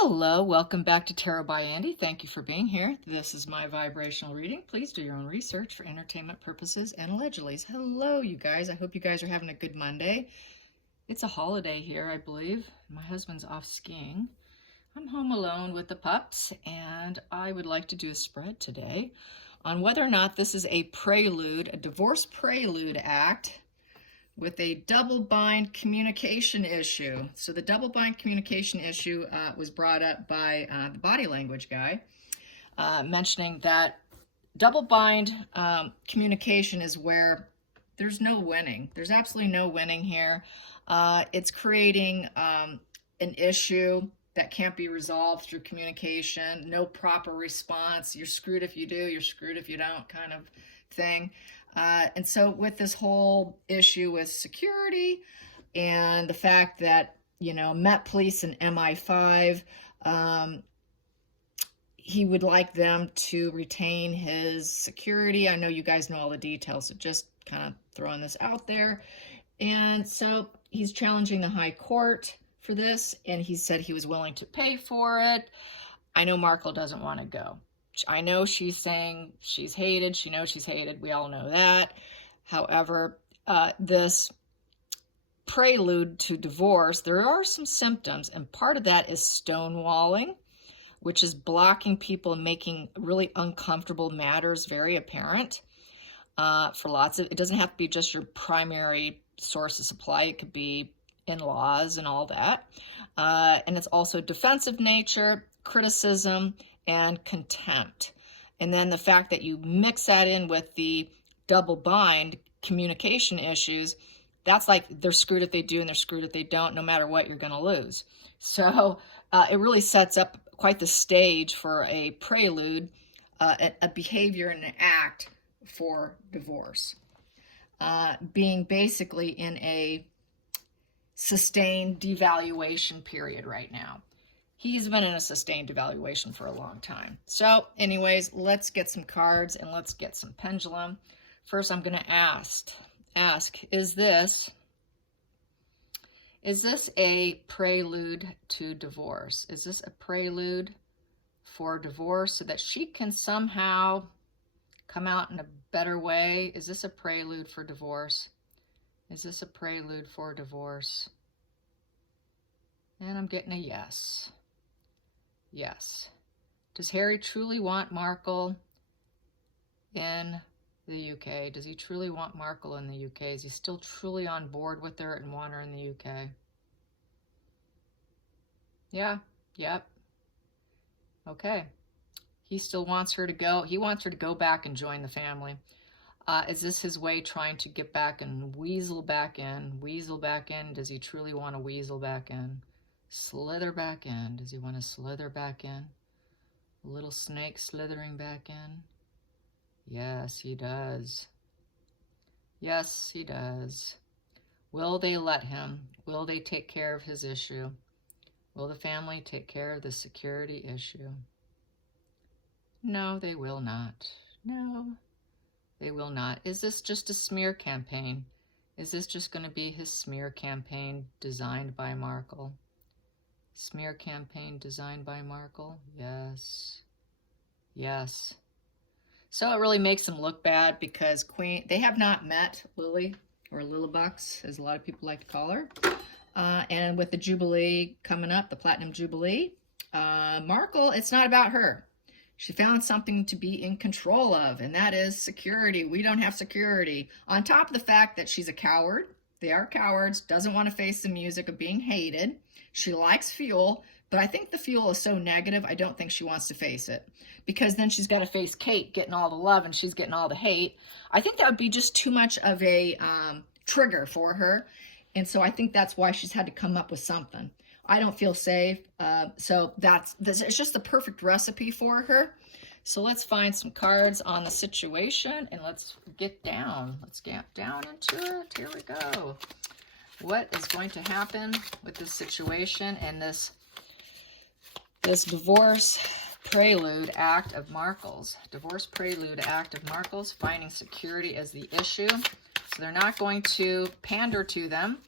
Hello, welcome back to Tarot by Andy. Thank you for being here. This is my vibrational reading. Please do your own research for entertainment purposes and allegedly. Hello, you guys. I hope you guys are having a good Monday. It's a holiday here, I believe. My husband's off skiing. I'm home alone with the pups, and I would like to do a spread today on whether or not this is a prelude, a divorce prelude act with a double bind communication issue. So the double bind communication issue was brought up by the body language guy, mentioning that double bind communication is where there's no winning. There's absolutely no winning here. It's creating an issue that can't be resolved through communication, no proper response. You're screwed if you do, you're screwed if you don't kind of thing. And so with this whole issue with security and the fact that, you know, Met Police and MI5, he would like them to retain his security. I know you guys know all the details, so just kind of throwing this out there. And so he's challenging the High Court for this, and he said he was willing to pay for it. I know Markle doesn't want to go. I know she's saying she's hated. She knows she's hated. We all know that. However, this prelude to divorce, there are some symptoms, and part of that is stonewalling, which is blocking people and making really uncomfortable matters very apparent for lots of, it doesn't have to be just your primary source of supply. It could be in-laws and all that. And it's also defensive nature, criticism, and contempt. And then the fact that you mix that in with the double bind communication issues, that's like they're screwed if they do and they're screwed if they don't. No matter what, you're going to lose. So it really sets up quite the stage for a prelude, a behavior and an act for divorce, being basically in a sustained devaluation period right now. He's been in a sustained devaluation for a long time. So anyways, let's get some cards and let's get some pendulum. First, I'm going to ask, is this a prelude to divorce? Is this a prelude for divorce so that she can somehow come out in a better way? Is this a prelude for divorce? Is this a prelude for divorce? And I'm getting a yes. Yes. Does Harry truly want Markle in the UK? Does he truly want Markle in the UK? Is he still truly on board with her and want her in the UK? Yeah. Yep. Okay. He still wants her to go. He wants her to go back and join the family. Is this his way trying to get back and weasel back in? Weasel back in? Does he truly want to weasel back in? Slither back in. Does he want to slither back in? A little snake slithering back in? Yes, he does. Yes, he does. Will they let him? Will they take care of his issue? Will the family take care of the security issue? No, they will not. No, they will not. Is this just a smear campaign? Is this just going to be his smear campaign designed by Markle? Smear campaign designed by Markle? Yes. Yes. So it really makes him look bad because they have not met Lily, or Lilibucks, as a lot of people like to call her. And with the Jubilee coming up, the Platinum Jubilee, Markle, it's not about her. She found something to be in control of, and that is security. We don't have security. On top of the fact that she's a coward. They are cowards, doesn't want to face the music of being hated. She likes fuel, but I think the fuel is so negative, I don't think she wants to face it. Because then she's got to face Kate getting all the love and she's getting all the hate. I think that would be just too much of a trigger for her. And so I think that's why she's had to come up with something. I don't feel safe. So it's just the perfect recipe for her. So let's find some cards on the situation and let's get down. Let's get down into it. Here we go. What is going to happen with this situation and this divorce prelude act of Markle's? Divorce prelude act of Markle's, finding security as the issue. So they're not going to pander to them.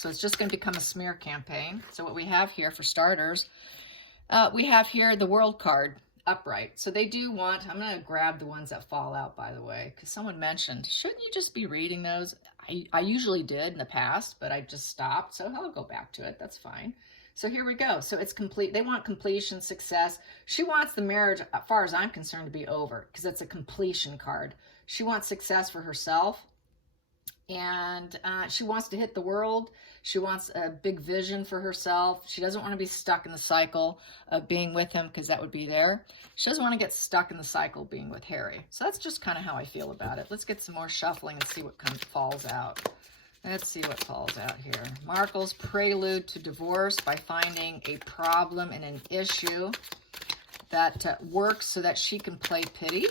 So it's just going to become a smear campaign. So what we have here for starters, we have here the World card upright. So they do want, I'm going to grab the ones that fall out, by the way, because someone mentioned, shouldn't you just be reading those? I usually did in the past, but I just stopped. So I'll go back to it. That's fine. So here we go. So it's complete. They want completion, success. She wants the marriage, as far as I'm concerned, to be over because it's a completion card. She wants success for herself. And she wants to hit the world. She wants a big vision for herself. She doesn't want to be stuck in the cycle of being with him because that would be there. She doesn't want to get stuck in the cycle of being with Harry. So that's just kind of how I feel about it. Let's get some more shuffling and see what falls out. Let's see what falls out here. Markle's prelude to divorce by finding a problem and an issue that works so that she can play pity.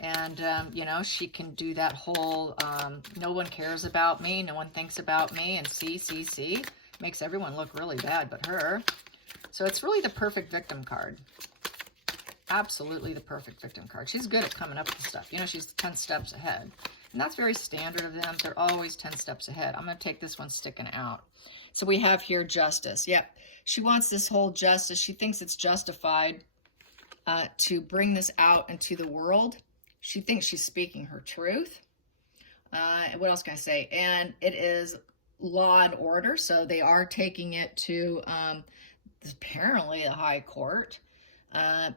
And, you know, she can do that whole, no one cares about me, no one thinks about me, and see. Makes everyone look really bad but her. So it's really the perfect victim card. Absolutely the perfect victim card. She's good at coming up with stuff. You know, she's 10 steps ahead. And that's very standard of them. They're always 10 steps ahead. I'm going to take this one sticking out. So we have here justice. Yep. She wants this whole justice. She thinks it's justified to bring this out into the world. She thinks she's speaking her truth. What else can I say? And it is law and order. So they are taking it to apparently a high court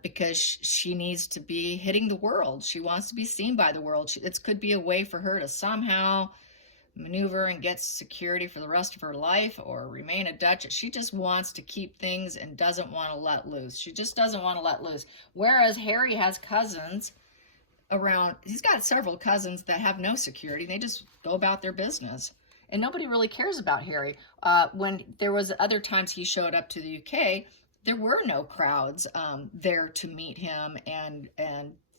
because she needs to be hitting the world. She wants to be seen by the world. It could be a way for her to somehow maneuver and get security for the rest of her life or remain a duchess. She just wants to keep things and doesn't want to let loose. She just doesn't want to let loose. Whereas Harry has cousins around. He's got several cousins that have no security. They just go about their business. And nobody really cares about Harry. When there was other times he showed up to the UK, there were no crowds there to meet him and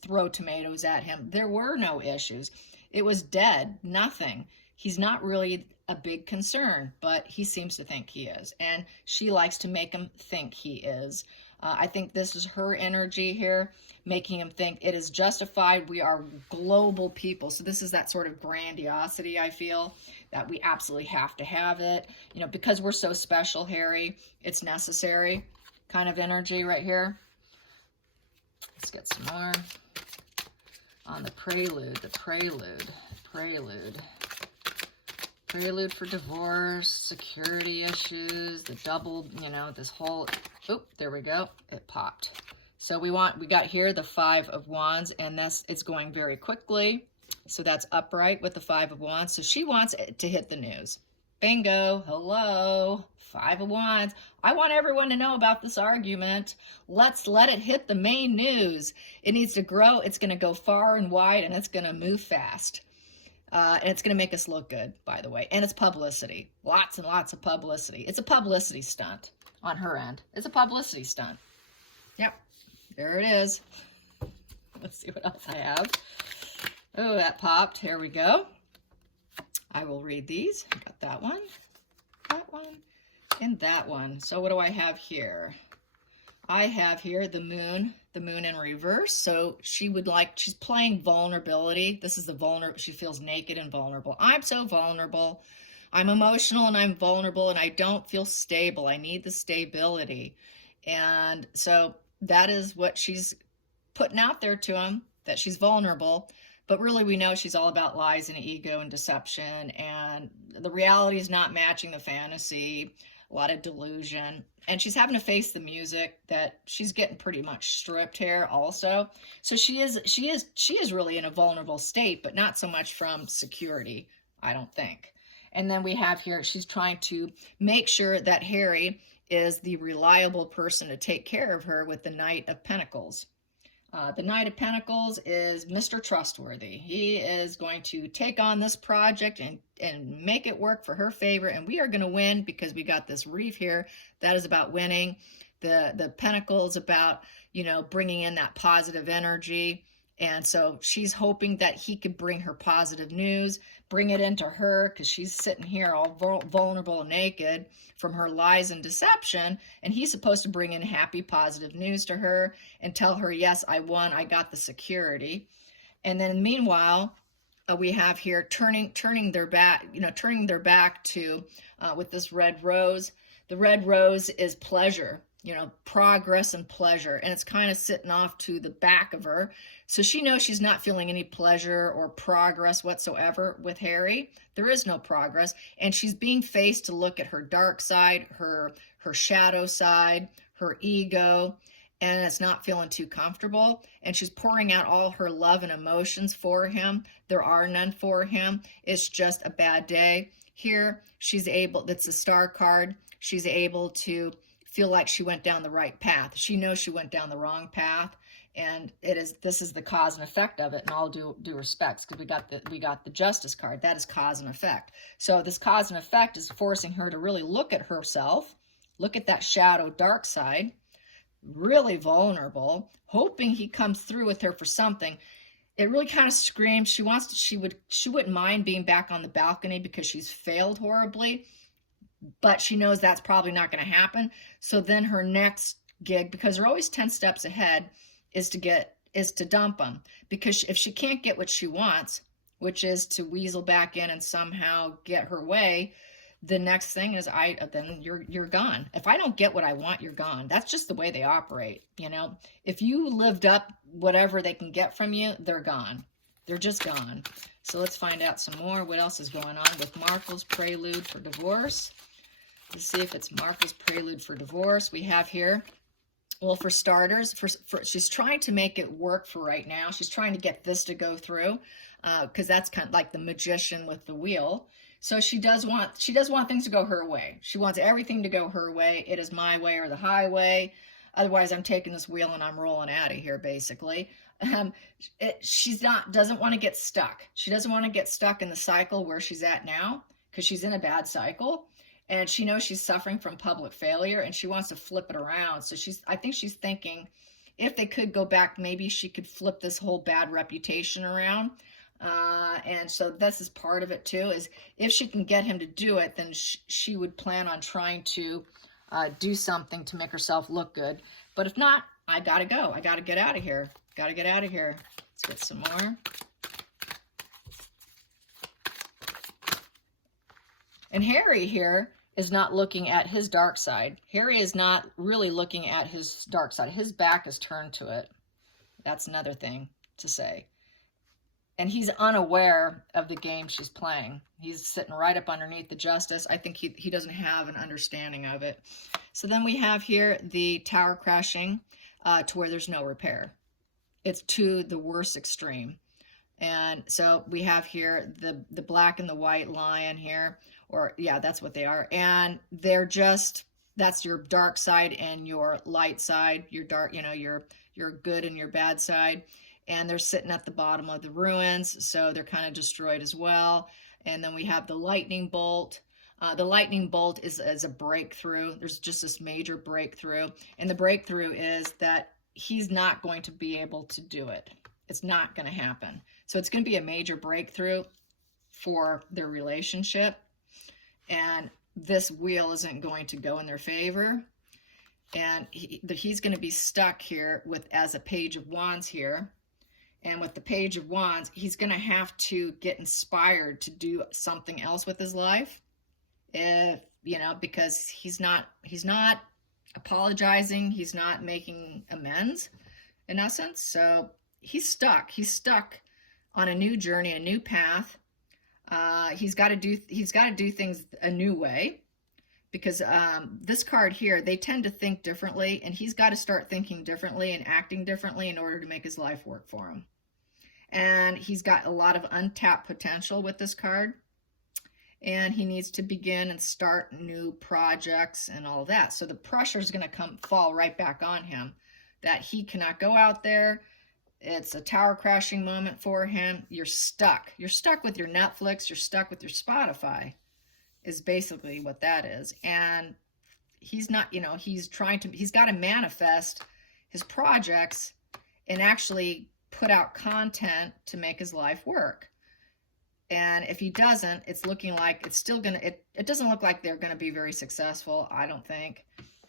throw tomatoes at him. There were no issues. It was dead, nothing. He's not really a big concern, but he seems to think he is. And she likes to make him think he is. I think this is her energy here, making him think it is justified. We are global people. So this is that sort of grandiosity, I feel, that we absolutely have to have it. You know, because we're so special, Harry, it's necessary kind of energy right here. Let's get some more on the prelude, Prelude for divorce, security issues, the double, you know, this whole, oh, there we go, it popped. So we got here the 5 of Wands, and this is going very quickly. So that's upright with the 5 of Wands. So she wants it to hit the news. Bingo, hello, 5 of Wands. I want everyone to know about this argument. Let's let it hit the main news. It needs to grow. It's going to go far and wide, and it's going to move fast. And it's going to make us look good, by the way. And it's publicity. Lots and lots of publicity. It's a publicity stunt on her end. It's a publicity stunt. Yep. There it is. Let's see what else I have. Oh, that popped. Here we go. I will read these. Got that one, and that one. So what do I have here? I have here the moon in reverse. So she's playing vulnerability. This is the she feels naked and vulnerable. I'm so vulnerable. I'm emotional and I'm vulnerable and I don't feel stable. I need the stability. And so that is what she's putting out there to him, that she's vulnerable. But really we know she's all about lies and ego and deception, and the reality is not matching the fantasy. A lot of delusion, and she's having to face the music that she's getting pretty much stripped here also. So she is really in a vulnerable state, but not so much from security, I don't think. And then we have here, she's trying to make sure that Harry is the reliable person to take care of her with the Knight of Pentacles. The Knight of Pentacles is Mr. Trustworthy. He is going to take on this project and make it work for her favor, and we are going to win because we got this reef here that is about winning. The Pentacle is about, you know, bringing in that positive energy, and so she's hoping that he could bring her positive news, bring it into her, because she's sitting here all vulnerable and naked from her lies and deception, and he's supposed to bring in happy, positive news to her and tell her, yes, I won, I got the security. And then meanwhile, we have here turning their back, turning their back to, with this red rose. The red rose is pleasure, progress and pleasure, and it's kind of sitting off to the back of her. So she knows she's not feeling any pleasure or progress whatsoever with Harry. There is no progress, and she's being faced to look at her dark side, her shadow side, her ego, and it's not feeling too comfortable. And she's pouring out all her love and emotions for him. There are none for him. It's just a bad day. Here, she's able, that's a star card, she's able to feel like she went down the right path. She knows she went down the wrong path, and this is the cause and effect of it in all due respects, because we got the Justice card. That is cause and effect. So this cause and effect is forcing her to really look at herself, look at that shadow dark side, really vulnerable, hoping he comes through with her for something. It really kind of screams she wouldn't mind being back on the balcony because she's failed horribly, but she knows that's probably not going to happen. So then her next gig, because they're always 10 steps ahead, is to dump him, because if she can't get what she wants, which is to weasel back in and somehow get her way, the next thing is then you're gone. If I don't get what I want, you're gone. That's just the way they operate. If you lived up whatever they can get from you, they're gone. They're just gone. So let's find out some more. What else is going on with Markle's Prelude for divorce? Let's see if it's Markle's Prelude for divorce. We have here, well, for starters, she's trying to make it work for right now. She's trying to get this to go through, because that's kind of like the magician with the wheel. So she does want things to go her way. She wants everything to go her way. It is my way or the highway. Otherwise, I'm taking this wheel and I'm rolling out of here, basically. Doesn't want to get stuck. She doesn't want to get stuck in the cycle where she's at now, because she's in a bad cycle. And she knows she's suffering from public failure, and she wants to flip it around. So I think she's thinking, if they could go back, maybe she could flip this whole bad reputation around. And so this is part of it too, is if she can get him to do it, then she would plan on trying to do something to make herself look good. But if not, I gotta go. I gotta get out of here. Gotta get out of here. Let's get some more. And Harry here is not looking at his dark side. Harry is not really looking at his dark side. His back is turned to it. That's another thing to say. And he's unaware of the game she's playing. He's sitting right up underneath the Justice. I think he doesn't have an understanding of it. So then we have here the tower crashing to where there's no repair. It's to the worst extreme. And so we have here the black and the white lion here, or yeah, that's what they are. And they're just, that's your dark side and your light side, your dark, your good and your bad side. And they're sitting at the bottom of the ruins, so they're kind of destroyed as well. And then we have the lightning bolt. The lightning bolt is a breakthrough. There's just this major breakthrough. And the breakthrough is that he's not going to be able to do it. It's not going to happen. So it's going to be a major breakthrough for their relationship. And this wheel isn't going to go in their favor. And he's going to be stuck here as a Page of Wands here. And with the Page of Wands, he's going to have to get inspired to do something else with his life. Because he's not apologizing. He's not making amends, in essence. So he's stuck. He's stuck on a new journey, a new path. He's got to do things a new way, because this card here, they tend to think differently, and he's got to start thinking differently and acting differently in order to make his life work for him. And he's got a lot of untapped potential with this card, and he needs to begin and start new projects and all of that. So the pressure is going to fall right back on him, that he cannot go out there. It's a tower crashing moment for him. You're stuck. You're stuck with your Netflix. You're stuck with your Spotify, is basically what that is. And he's not, he's got to manifest his projects and actually put out content to make his life work. And if he doesn't, it's looking like it's still going to, it doesn't look like they're going to be very successful, I don't think.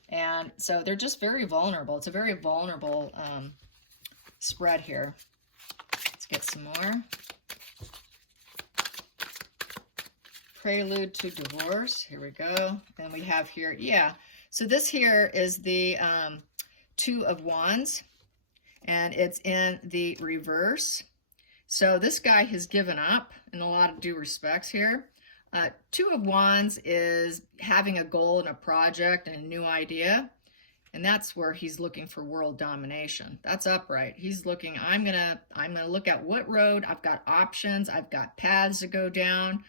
And so they're just very vulnerable. It's a very vulnerable spread here. Let's get some more. Prelude to Divorce. Here we go. And we have here, yeah. So this here is the Two of Wands, and it's in the reverse. So this guy has given up in a lot of due respects here. Two of Wands is having a goal and a project and a new idea. And that's where he's looking for world domination. That's upright. He's looking, I'm gonna look at what road. I've got options. I've got paths to go down.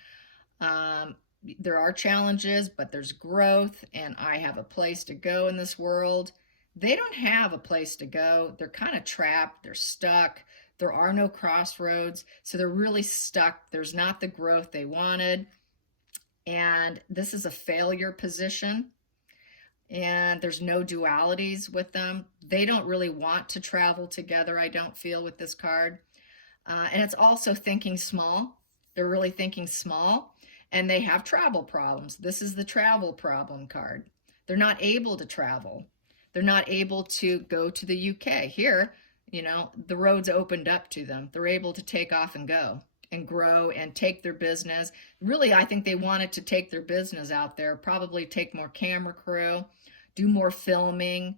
There are challenges, but there's growth, and I have a place to go in this world. They don't have a place to go. They're kind of trapped. They're stuck. There are no crossroads. So they're really stuck. There's not the growth they wanted. And this is a failure position. And there's no dualities with them. They don't really want to travel together, I don't feel, with this card. And it's also thinking small. They're really thinking small, and they have travel problems. This is the travel problem card. They're not able to travel. They're not able to go to the UK. Here, you know, the roads opened up to them. They're able to take off and go and grow and take their business. Really, I think they wanted to take their business out there, probably take more camera crew, do more filming,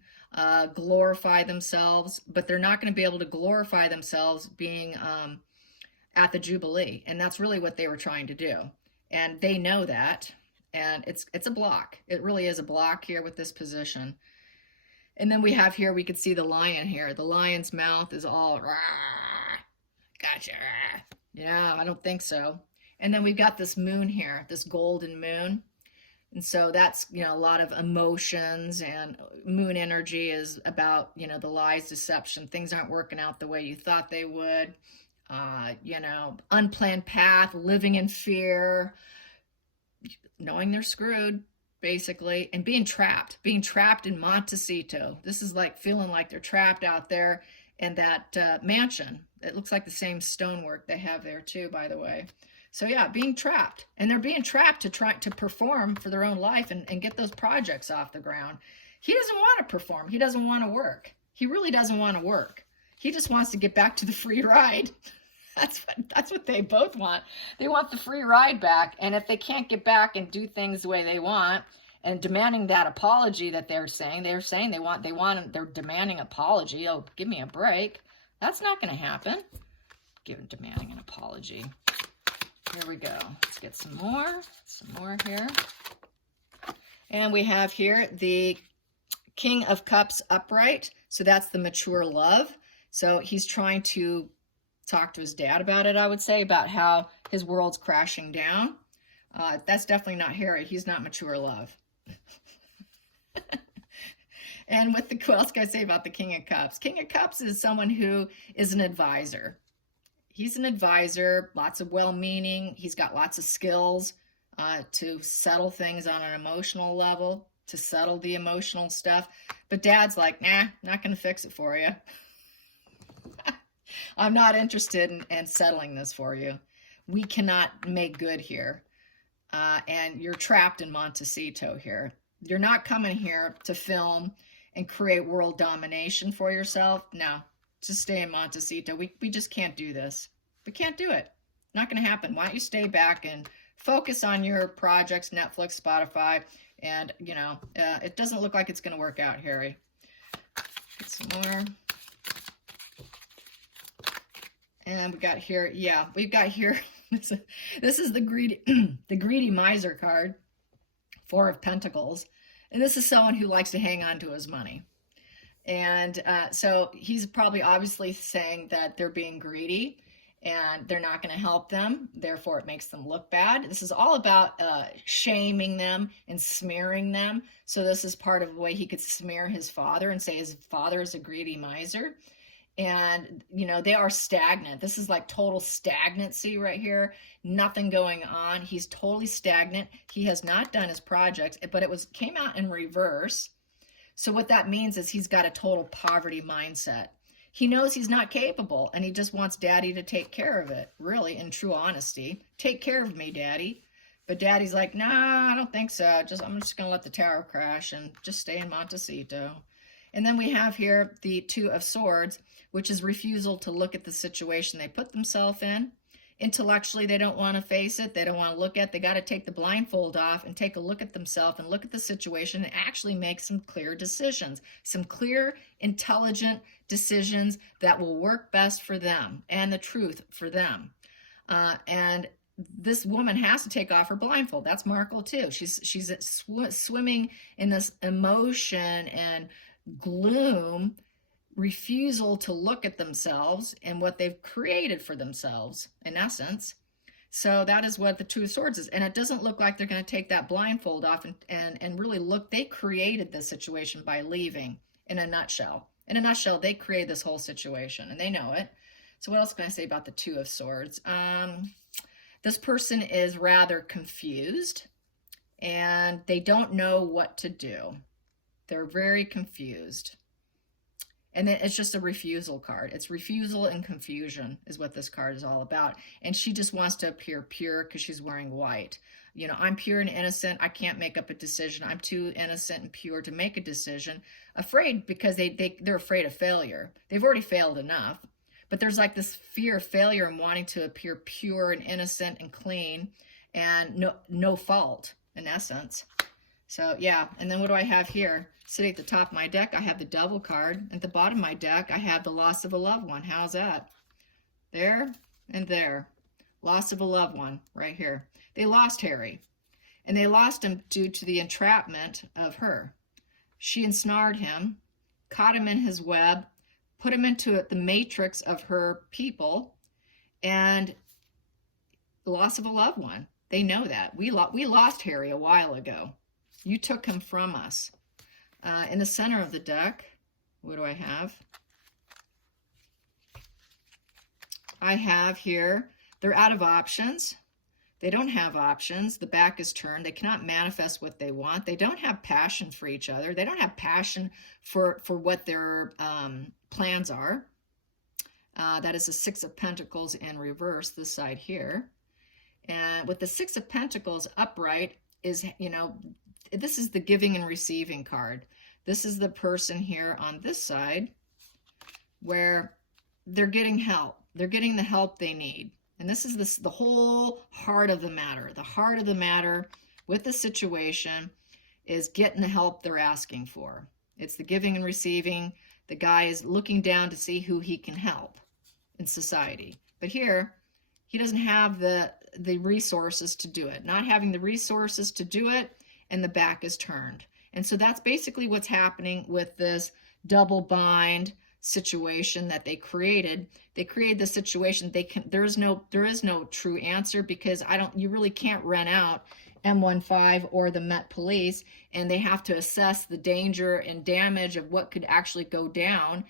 glorify themselves, but they're not going to be able to glorify themselves being at the Jubilee. And that's really what they were trying to do. And they know that. And it's a block. It really is a block here with this position. And then we have here, we could see the lion here. The lion's mouth is all, gotcha. Yeah, I don't think so. And then we've got this moon here, this golden moon. And so that's, you know, a lot of emotions, and moon energy is about, you know, the lies, deception. Things aren't working out the way you thought they would. You know, unplanned path, living in fear, knowing they're screwed, basically, and being trapped in Montecito. This is like feeling like they're trapped out there in that mansion. It looks like the same stonework they have there too, by the way. So yeah, being trapped. And they're being trapped to try to perform for their own life and get those projects off the ground. He doesn't want to perform. He doesn't want to work. He really doesn't want to work. He just wants to get back to the free ride. That's what they both want. They want the free ride back. And if they can't get back and do things the way they want, and demanding that apology that they're saying they're demanding apology. Oh, give me a break. That's not going to happen. Demanding an apology. Here we go. Let's get some more here. And we have here the King of Cups upright. So that's the mature love. So he's trying to talk to his dad about it, I would say, about how his world's crashing down. That's definitely not Harry. He's not mature love. And with what else can I say about the King of Cups? King of Cups is someone who is an advisor. He's an advisor, lots of well-meaning. He's got lots of skills to settle things on an emotional level, to settle the emotional stuff. But Dad's like, nah, not going to fix it for you. I'm not interested in settling this for you. We cannot make good here. And you're trapped in Montecito here. You're not coming here to film and create world domination for yourself. No. To stay in Montecito. We just can't do this. We can't do it. Not going to happen. Why don't you stay back and focus on your projects, Netflix, Spotify, and, you know, it doesn't look like it's going to work out, Harry. Get some more. And we got here, yeah, we've got here, this is the greedy miser card, Four of Pentacles. And this is someone who likes to hang on to his money. And so he's probably obviously saying that they're being greedy and they're not going to help them. Therefore, it makes them look bad. This is all about shaming them and smearing them. So this is part of the way he could smear his father and say his father is a greedy miser. And, you know, they are stagnant. This is like total stagnancy right here. Nothing going on. He's totally stagnant. He has not done his projects, but it came out in reverse. So what that means is he's got a total poverty mindset. He knows he's not capable, and he just wants Daddy to take care of it, really, in true honesty. Take care of me, Daddy. But Daddy's like, nah, I don't think so. I'm just going to let the tower crash and just stay in Montecito. And then we have here the Two of Swords, which is refusal to look at the situation they put themselves in Intellectually, they don't want to face it. They don't want to look at it. They got to take the blindfold off and take a look at themselves and look at the situation and actually make some clear decisions, some clear, intelligent decisions that will work best for them and the truth for them. And this woman has to take off her blindfold. That's Markle too. She's swimming in this emotion and gloom, refusal to look at themselves and what they've created for themselves, in essence. So that is what the Two of Swords is. And it doesn't look like they're going to take that blindfold off and really look. They created this situation by leaving, in a nutshell. In a nutshell, they created this whole situation, and they know it. So what else can I say about the Two of Swords? This person is rather confused, and they don't know what to do. They're very confused. And then it's just a refusal card. It's refusal and confusion is what this card is all about. And she just wants to appear pure because she's wearing white. You know, I'm pure and innocent. I can't make up a decision. I'm too innocent and pure to make a decision. Afraid because they're afraid of failure. They've already failed enough. But there's like this fear of failure and wanting to appear pure and innocent and clean and no fault, in essence. So yeah, and then what do I have here? Sitting at the top of my deck, I have the Devil card. At the bottom of my deck, I have the loss of a loved one. How's that? There and there. Loss of a loved one right here. They lost Harry, and they lost him due to the entrapment of her. She ensnared him, caught him in his web, put him into the matrix of her people, and the loss of a loved one. They know that. We lost Harry a while ago. You took him from us. In the center of the deck, what do I have? I have here, they're out of options. They don't have options. The back is turned. They cannot manifest what they want. They don't have passion for each other. They don't have passion for what their plans are. That is the Six of Pentacles in reverse, this side here. And with the Six of Pentacles upright is, you know, this is the giving and receiving card. This is the person here on this side where they're getting help. They're getting the help they need. And this is the whole heart of the matter. The heart of the matter with the situation is getting the help they're asking for. It's the giving and receiving. The guy is looking down to see who he can help in society. But here, he doesn't have the resources to do it. Not having the resources to do it, and the back is turned. And so that's basically what's happening with this double bind situation that they created. They created the situation. There is no true answer, because you really can't rent out M15 or the Met Police, and they have to assess the danger and damage of what could actually go down.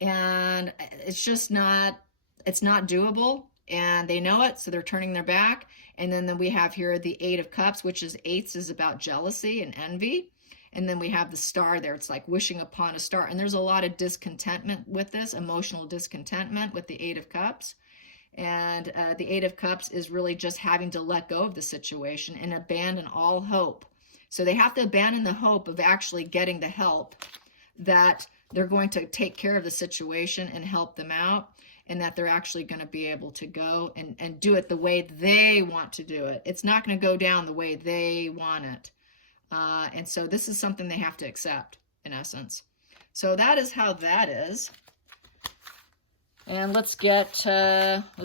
And it's just not doable, and they know it, so they're turning their back. And then we have here the Eight of Cups, which is eights is about jealousy and envy. And then we have the star there. It's like wishing upon a star. And there's a lot of discontentment with this, emotional discontentment with the Eight of Cups. And the Eight of Cups is really just having to let go of the situation and abandon all hope. So they have to abandon the hope of actually getting the help, that they're going to take care of the situation and help them out, and that they're actually going to be able to go and do it the way they want to do it. It's not going to go down the way they want it. And so this is something they have to accept, in essence. So that is how that is. And let's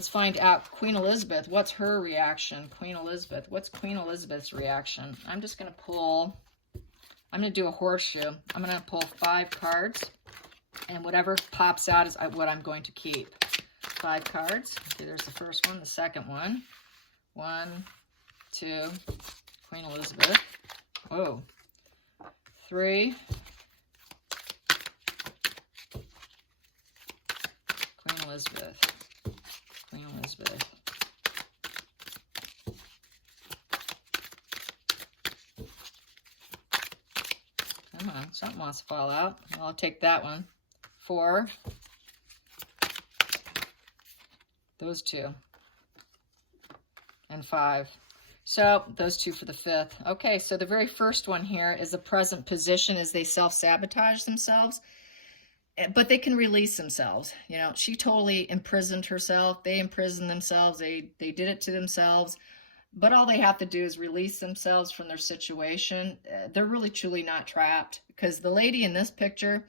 find out Queen Elizabeth. What's her reaction? Queen Elizabeth. What's Queen Elizabeth's reaction? I'm just going to do a horseshoe. I'm going to pull 5 cards, and whatever pops out is what I'm going to keep. 5 cards. Okay, there's the first one, the second one. 1, 2, Queen Elizabeth. Whoa. 3. Queen Elizabeth. Queen Elizabeth. Come on, something wants to fall out. Well, I'll take that one. 4. Those 2. And 5. So those 2 for the 5th. Okay, so the very first one here is the present position as they self-sabotage themselves. But they can release themselves. You know, she totally imprisoned herself. They imprisoned themselves. They did it to themselves. But all they have to do is release themselves from their situation. They're really truly not trapped, because the lady in this picture,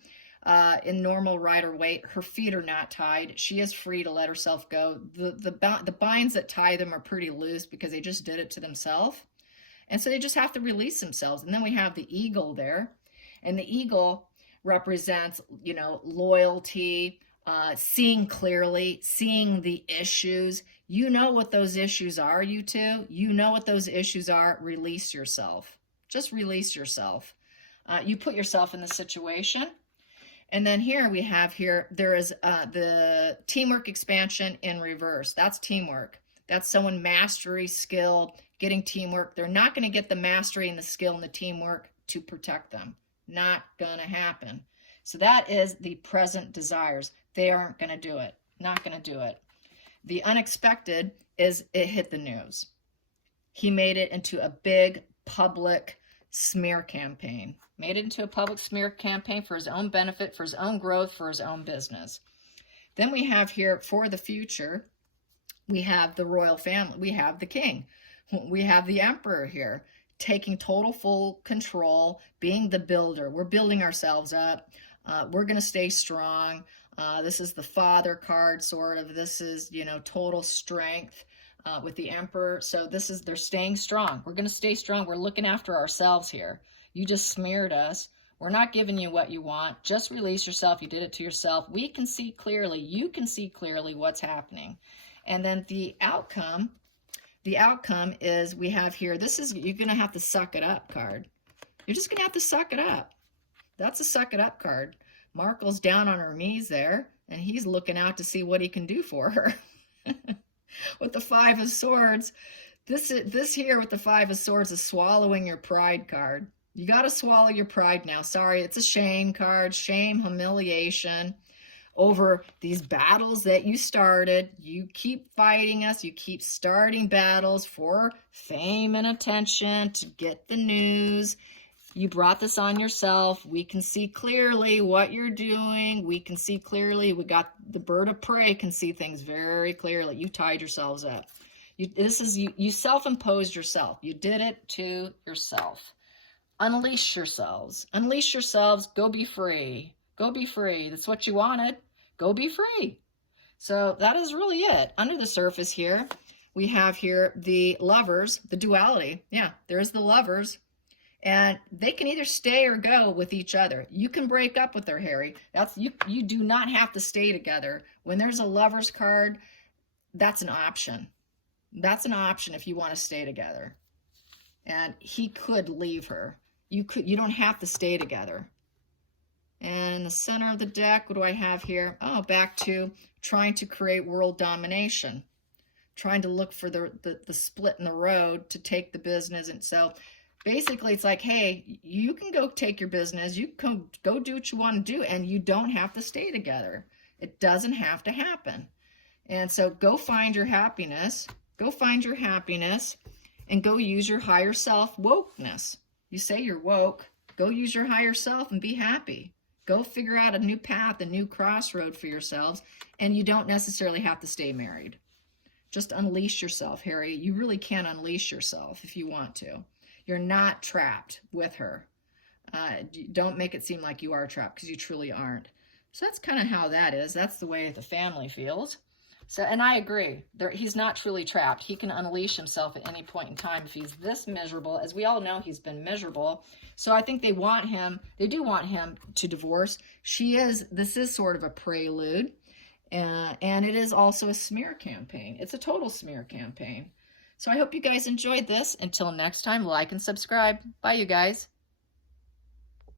in normal rider weight, her feet are not tied. She is free to let herself go. The binds that tie them are pretty loose because they just did it to themselves. And so they just have to release themselves. And then we have the eagle there. And the eagle represents, you know, loyalty, seeing clearly, seeing the issues. You know what those issues are, you two. You know what those issues are. Release yourself. Just release yourself. You put yourself in the situation. And then here we have there is the teamwork expansion in reverse. That's teamwork. That's someone mastery, skill, getting teamwork. They're not going to get the mastery and the skill and the teamwork to protect them. Not going to happen. So that is the present desires. They aren't going to do it. Not going to do it. The unexpected is it hit the news. He made it into a big public smear campaign. Made it into a public smear campaign for his own benefit, for his own growth, for his own business. Then we have here, for the future, we have the royal family. We have the king. We have the emperor here, taking total full control, being the builder. We're building ourselves up. We're going to stay strong. This is the father card, sort of. This is, you know, total strength with the emperor. So this is, they're staying strong. We're going to stay strong. We're looking after ourselves here. You just smeared us. We're not giving you what you want. Just release yourself. You did it to yourself. We can see clearly. You can see clearly what's happening. And then the outcome is we have here, this is, you're going to have to suck it up card. You're just going to have to suck it up. That's a suck it up card. Markle's down on her knees there, and he's looking out to see what he can do for her. With the Five of Swords, this here with the Five of Swords is swallowing your pride card. You got to swallow your pride now. Sorry, it's a shame card. Shame, humiliation over these battles that you started. You keep fighting us. You keep starting battles for fame and attention, to get the news. You brought this on yourself. We can see clearly what you're doing. We can see clearly. We got the bird of prey can see things very clearly. You tied yourselves up. You self-imposed yourself. You did it to yourself. Unleash yourselves. Unleash yourselves. Go be free. Go be free. That's what you wanted. Go be free. So that is really it. Under the surface here, we have here the lovers, the duality. Yeah, there's the lovers. And they can either stay or go with each other. You can break up with her, Harry. You do not have to stay together. When there's a lover's card, that's an option. That's an option if you want to stay together. And he could leave her. You don't have to stay together. And in the center of the deck, what do I have here? Oh, back to trying to create world domination. Trying to look for the split in the road to take the business. And so basically, it's like, hey, you can go take your business. You can go do what you want to do, and you don't have to stay together. It doesn't have to happen. And so go find your happiness. Go find your happiness and go use your higher self wokeness. You say you're woke. Go use your higher self and be happy. Go figure out a new path, a new crossroad for yourselves, and you don't necessarily have to stay married. Just unleash yourself, Harry. You really can unleash yourself if you want to. You're not trapped with her. Don't make it seem like you are trapped, because you truly aren't. So that's kind of how that is. That's the way the family feels. So, and I agree. He's not truly trapped. He can unleash himself at any point in time if he's this miserable. As we all know, he's been miserable. So I think they do want him to divorce. This is sort of a prelude. And it is also a smear campaign. It's a total smear campaign. So I hope you guys enjoyed this. Until next time, like and subscribe. Bye, you guys.